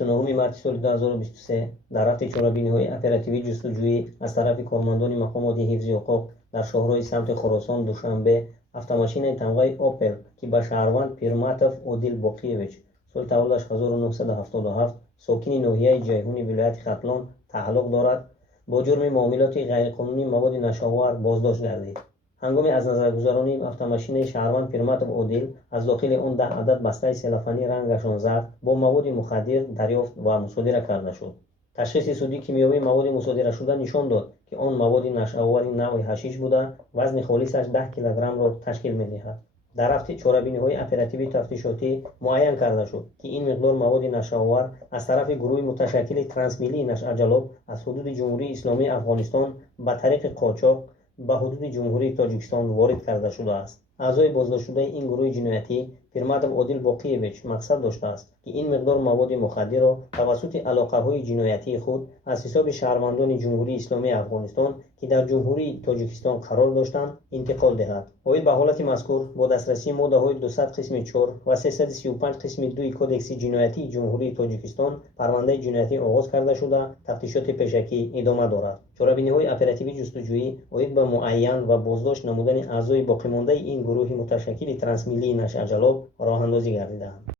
29 марти соли 2023 дар рафти чорабиниҳои оперативии ҷустуҷӯӣ аз тарафи кормандони мақомоти ҳифзи ҳуқуқ дар шоҳрои самти Хоросон душанбе автомошинаи тамғаи Opel, ки ба шаҳрванд Пирматов Одил Боқиевич соли таваллудаш 1977 сокини ноҳияи Ҷайҳуни вилояти Хатлон тааллуқ дорад, бо ҷурми муомилоти ғайриқонунии маводи нашоавар боздошт гардид. ҳангоми аз назаргузаронии автомошинаи шаҳрванд Пирматов Одил аз дохили он 10 адад бастаи селофани рангашон зард бо маводи мухаддир дарёфт ва мусодира карда шуд. ташхиси судии кимиёвии маводи мусодирашуда нишон дод, ки он маводи нашоавари навъи ҳашиш буда, вазни холисаш 10 килограммро ташкил медиҳад. дар рафти чорабиниҳои оперативии тафтишотӣ муайян карда шуд, ки ин миқдор маводи нашоавар аз тарафи гурӯҳи муташаккили трансмиллии нашъаҷалоб аз ҳудуди ҷумҳурии исломии Афғонистон ба тариқи қочоқ ба ҳудуди ҷумҳурии Тоҷикистон ворид карда шудааст. аъзои боздоштшудаи ин гурӯҳи ҷиноятӣ Пирматов Одил Боқиевич мақсад доштааст, ки ин миқдор маводи мухаддирро тавассути алоқаҳои ҷиноятии худ аз ҳисоби шаҳрвандони ҷумҳурии исломии Афғонистон, ки дар ҷумҳурии Тоҷикистон қарор доштанд, интиқол диҳад. оид ба ҳолати мазкур бо дастрасии моддаҳои 200 қисми 4 ва 335 қисми 2 кодекси ҷиноятии ҷумҳурии Тоҷикистон парвандаи ҷиноятӣ оғоз карда шуда, тафтишоти пешакӣ идома дорад. чорабиниҳои оперативии ҷустуҷӯӣ оид ба муайян ва боздошт намудани аъзои боқимондаи ин гурӯҳи муташаккили трансмиллии нашъаҷалоб роҳандозӣ гардидаанд.